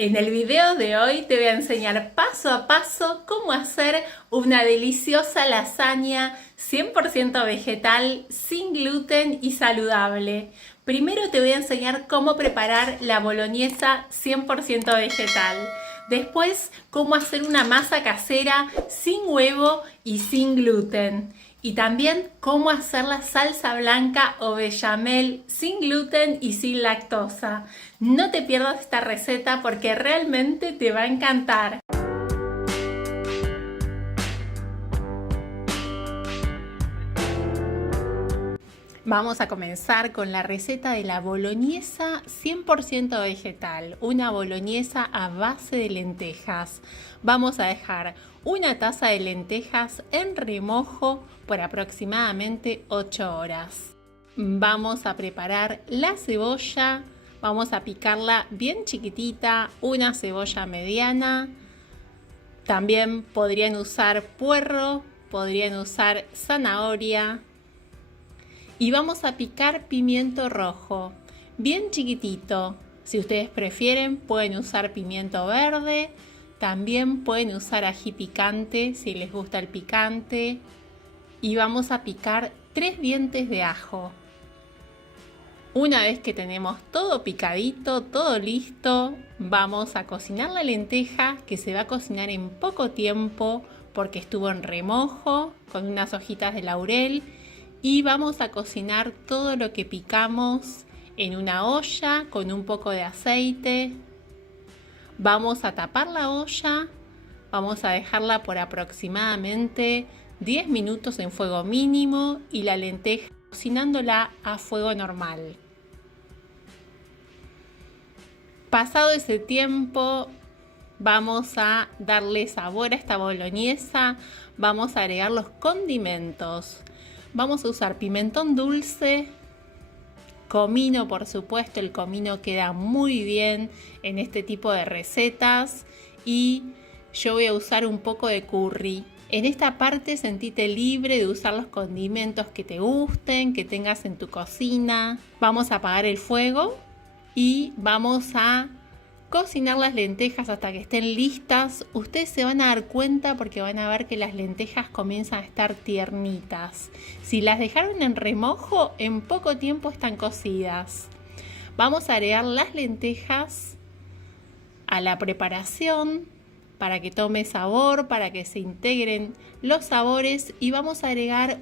En el video de hoy te voy a enseñar paso a paso cómo hacer una deliciosa lasaña 100% vegetal, sin gluten y saludable. Primero te voy a enseñar cómo preparar la boloñesa 100% vegetal. Después, cómo hacer una masa casera sin huevo y sin gluten. Y también cómo hacer la salsa blanca o bechamel sin gluten y sin lactosa. No te pierdas esta receta porque realmente te va a encantar. Vamos a comenzar con la receta de la boloñesa 100% vegetal, una boloñesa a base de lentejas. Vamos a dejar una taza de lentejas en remojo por aproximadamente 8 horas. Vamos a preparar la cebolla, vamos a picarla bien chiquitita, una cebolla mediana. También podrían usar puerro, podrían usar zanahoria. Y vamos a picar pimiento rojo, bien chiquitito. Si ustedes prefieren, pueden usar pimiento verde. También pueden usar ají picante, si les gusta el picante. Y vamos a picar 3 dientes de ajo. Una vez que tenemos todo picadito, todo listo, vamos a cocinar la lenteja, que se va a cocinar en poco tiempo porque estuvo en remojo con unas hojitas de laurel. Y vamos a cocinar todo lo que picamos en una olla con un poco de aceite. Vamos a tapar la olla, vamos a dejarla por aproximadamente 10 minutos en fuego mínimo y la lenteja cocinándola a fuego normal. Pasado ese tiempo, vamos a darle sabor a esta boloñesa, vamos a agregar los condimentos. Vamos a usar pimentón dulce, comino, por supuesto, el comino queda muy bien en este tipo de recetas, y yo voy a usar un poco de curry. En esta parte sentite libre de usar los condimentos que te gusten, que tengas en tu cocina. Vamos a apagar el fuego y vamos a cocinar las lentejas hasta que estén listas. Ustedes se van a dar cuenta porque van a ver que las lentejas comienzan a estar tiernitas. Si las dejaron en remojo, en poco tiempo están cocidas. Vamos a agregar las lentejas a la preparación para que tome sabor, para que se integren los sabores, y vamos a agregar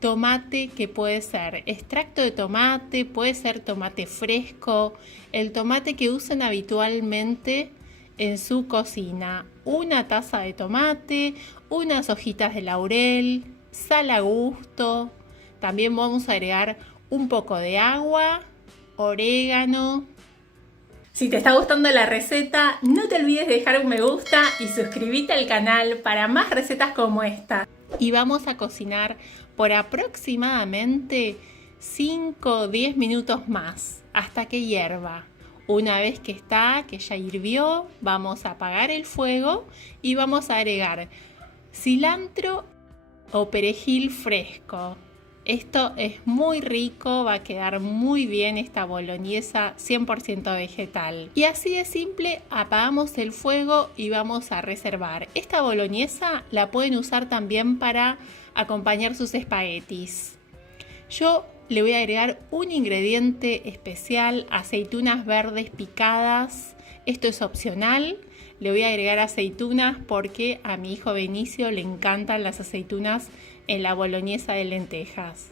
tomate, que puede ser extracto de tomate, puede ser tomate fresco, el tomate que usen habitualmente en su cocina. Una taza de tomate, unas hojitas de laurel, sal a gusto. También vamos a agregar un poco de agua, orégano. Si te está gustando la receta, no te olvides de dejar un me gusta y suscribirte al canal para más recetas como esta. Y vamos a cocinar por aproximadamente 5 o 10 minutos más hasta que hierva. Una vez que ya hirvió, vamos a apagar el fuego y vamos a agregar cilantro o perejil fresco. Esto es muy rico, va a quedar muy bien esta boloñesa 100% vegetal. Y así de simple, apagamos el fuego y vamos a reservar. Esta boloñesa la pueden usar también para acompañar sus espaguetis. Yo le voy a agregar un ingrediente especial, aceitunas verdes picadas. Esto es opcional. Le voy a agregar aceitunas porque a mi hijo Benicio le encantan las aceitunas en la boloñesa de lentejas.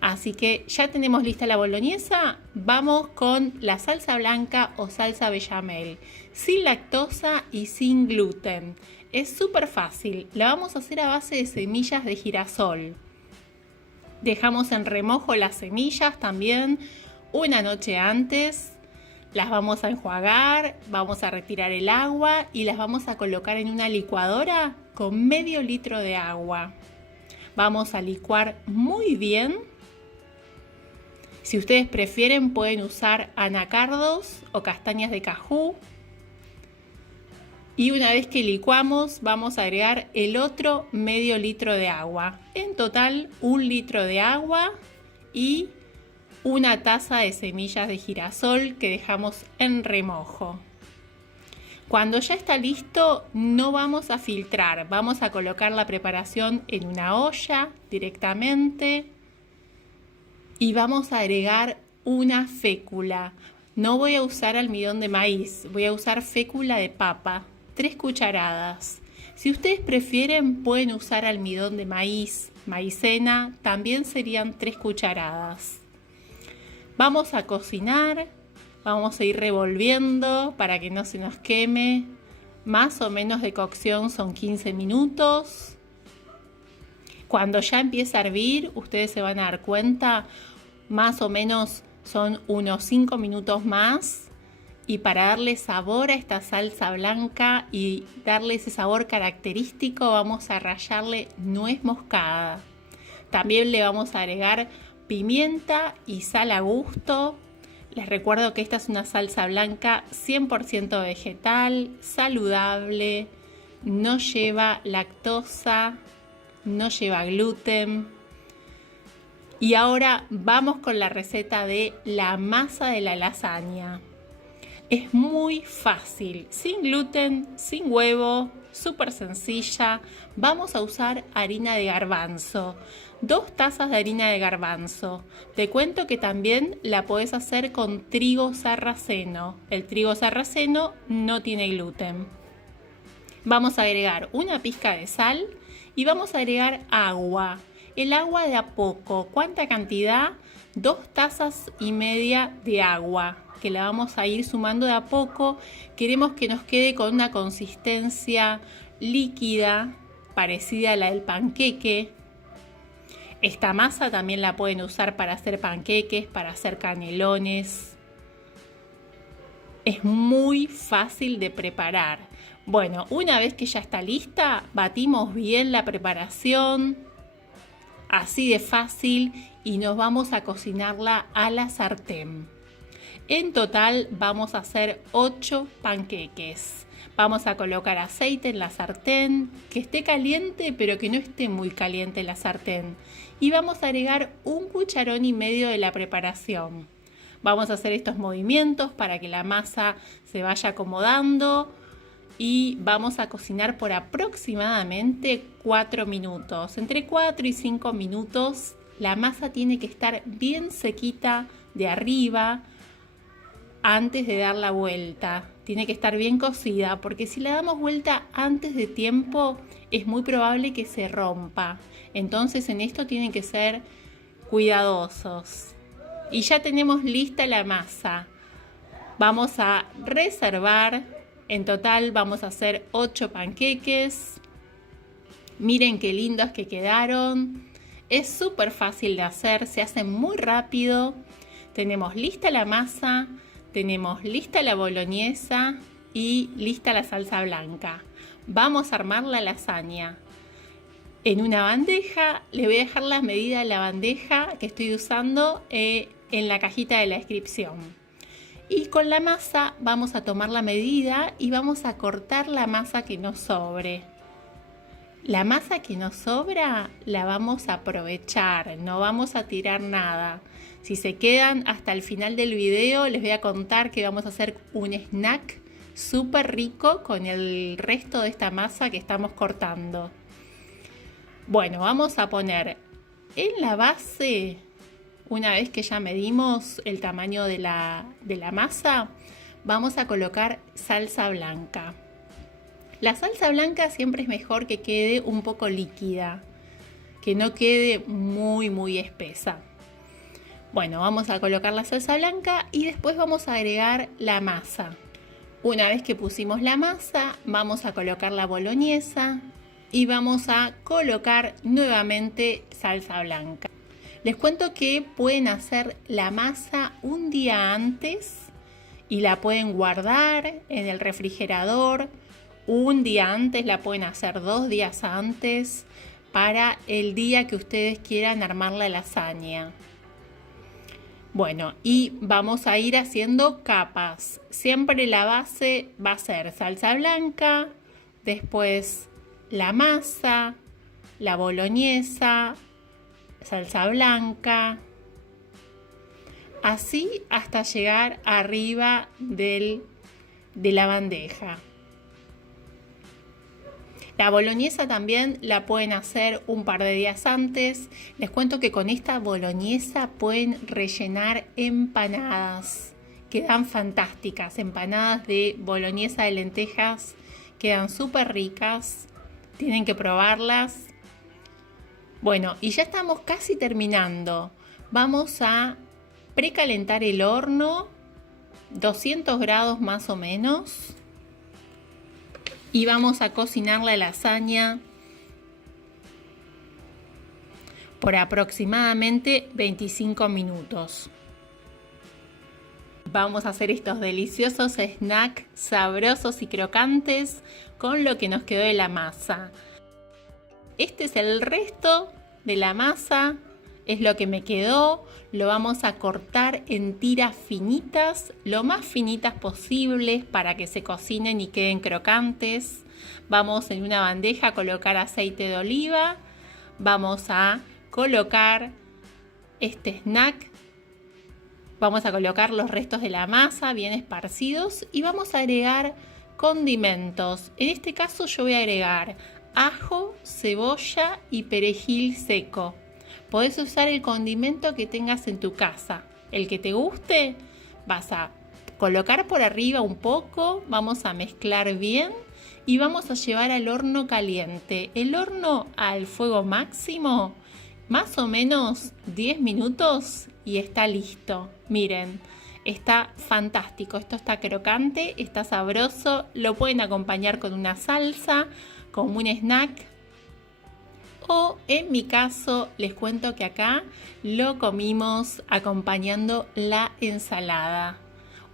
Así que ya tenemos lista la boloñesa. Vamos con la salsa blanca o salsa bechamel, sin lactosa y sin gluten. Es súper fácil. La vamos a hacer a base de semillas de girasol. Dejamos en remojo las semillas también una noche antes. Las vamos a enjuagar, vamos a retirar el agua y las vamos a colocar en una licuadora con medio litro de agua. Vamos a licuar muy bien. Si ustedes prefieren, pueden usar anacardos o castañas de cajú. Y una vez que licuamos, vamos a agregar el otro medio litro de agua. En total, 1 litro de agua y una taza de semillas de girasol que dejamos en remojo. Cuando ya está listo, no vamos a filtrar, vamos a colocar la preparación en una olla directamente y vamos a agregar una fécula. No voy a usar almidón de maíz, voy a usar fécula de papa, 3 cucharadas. Si ustedes prefieren, pueden usar almidón de maíz, maicena, también serían 3 cucharadas. Vamos a cocinar, vamos a ir revolviendo para que no se nos queme. Más o menos de cocción son 15 minutos. Cuando ya empieza a hervir, ustedes se van a dar cuenta, más o menos son unos 5 minutos más. Y para darle sabor a esta salsa blanca y darle ese sabor característico, vamos a rallarle nuez moscada. También le vamos a agregar pimienta y sal a gusto. Les recuerdo que esta es una salsa blanca 100% vegetal, saludable, no lleva lactosa, no lleva gluten. Y ahora vamos con la receta de la masa de la lasaña. Es muy fácil, sin gluten, sin huevo, súper sencilla. Vamos a usar harina de garbanzo, 2 tazas de harina de garbanzo. Te cuento que también la podés hacer con trigo sarraceno. El trigo sarraceno no tiene gluten. Vamos a agregar una pizca de sal y vamos a agregar agua. El agua de a poco. ¿Cuánta cantidad? 2 tazas y media de agua, que la vamos a ir sumando de a poco. Queremos que nos quede con una consistencia líquida, parecida a la del panqueque. Esta masa también la pueden usar para hacer panqueques, para hacer canelones. Es muy fácil de preparar. Bueno, una vez que ya está lista, batimos bien la preparación, así de fácil, y nos vamos a cocinarla a la sartén. En total vamos a hacer 8 panqueques. Vamos a colocar aceite en la sartén, que esté caliente pero que no esté muy caliente la sartén. Y vamos a agregar 1,5 cucharones de la preparación. Vamos a hacer estos movimientos para que la masa se vaya acomodando y vamos a cocinar por aproximadamente 4 minutos. Entre 4 y 5 minutos la masa tiene que estar bien sequita de arriba antes de dar la vuelta. Tiene que estar bien cocida porque si la damos vuelta antes de tiempo es muy probable que se rompa. Entonces en esto tienen que ser cuidadosos. Y ya tenemos lista la masa. Vamos a reservar. En total vamos a hacer 8 panqueques. Miren qué lindos que quedaron. Es súper fácil de hacer, se hace muy rápido. Tenemos lista la masa, tenemos lista la boloñesa y lista la salsa blanca. Vamos a armar la lasaña. En una bandeja, les voy a dejar las medidas de la bandeja que estoy usando en la cajita de la descripción. Y con la masa vamos a tomar la medida y vamos a cortar la masa que nos sobre. La masa que nos sobra la vamos a aprovechar, no vamos a tirar nada. Si se quedan hasta el final del video les voy a contar que vamos a hacer un snack súper rico con el resto de esta masa que estamos cortando. Bueno, vamos a poner en la base, una vez que ya medimos el tamaño de la masa, vamos a colocar salsa blanca. La salsa blanca siempre es mejor que quede un poco líquida, que no quede muy espesa. Bueno, vamos a colocar la salsa blanca y después vamos a agregar la masa. Una vez que pusimos la masa, vamos a colocar la boloñesa y vamos a colocar nuevamente salsa blanca. Les cuento que pueden hacer la masa un día antes y la pueden guardar en el refrigerador. Un día antes, la pueden hacer 2 días antes para el día que ustedes quieran armar la lasaña. Bueno, y vamos a ir haciendo capas. Siempre la base va a ser salsa blanca, después la masa, la boloñesa, salsa blanca, así hasta llegar arriba de la bandeja. La boloñesa también la pueden hacer un par de días antes. Les cuento que con esta boloñesa pueden rellenar empanadas. Quedan fantásticas. Empanadas de boloñesa de lentejas. Quedan súper ricas. Tienen que probarlas. Bueno, y ya estamos casi terminando. Vamos a precalentar el horno. 200 grados más o menos. Y vamos a cocinar la lasaña por aproximadamente 25 minutos. Vamos a hacer estos deliciosos snacks sabrosos y crocantes con lo que nos quedó de la masa. Este es el resto de la masa, es lo que me quedó. Lo vamos a cortar en tiras finitas, lo más finitas posibles para que se cocinen y queden crocantes. Vamos en una bandeja a colocar aceite de oliva. Vamos a colocar este snack. Vamos a colocar los restos de la masa bien esparcidos y vamos a agregar condimentos. En este caso yo voy a agregar ajo, cebolla y perejil seco. Podés usar el condimento que tengas en tu casa, el que te guste. Vas a colocar por arriba un poco, vamos a mezclar bien y vamos a llevar al horno caliente. El horno al fuego máximo, más o menos 10 minutos y está listo. Miren, está fantástico, esto está crocante, está sabroso. Lo pueden acompañar con una salsa, como un snack. O en mi caso les cuento que acá lo comimos acompañando la ensalada.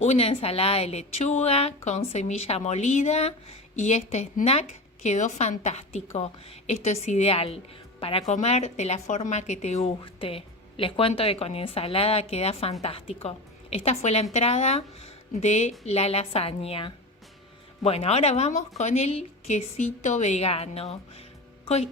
Una ensalada de lechuga con semilla molida y este snack quedó fantástico. Esto es ideal para comer de la forma que te guste. Les cuento que con ensalada queda fantástico. Esta fue la entrada de la lasaña. Bueno, ahora vamos con el quesito vegano.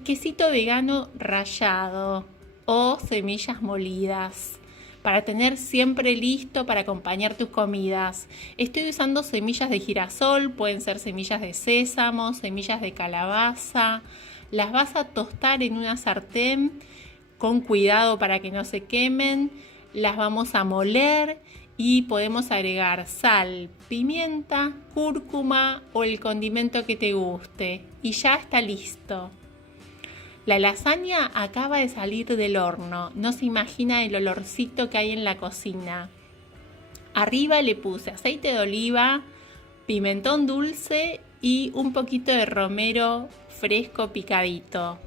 Quesito vegano rallado o semillas molidas para tener siempre listo para acompañar tus comidas. Estoy usando semillas de girasol, pueden ser semillas de sésamo, semillas de calabaza. Las vas a tostar en una sartén con cuidado para que no se quemen. Las vamos a moler y podemos agregar sal, pimienta, cúrcuma o el condimento que te guste y ya está listo. La lasaña acaba de salir del horno, no se imagina el olorcito que hay en la cocina. Arriba le puse aceite de oliva, pimentón dulce y un poquito de romero fresco picadito.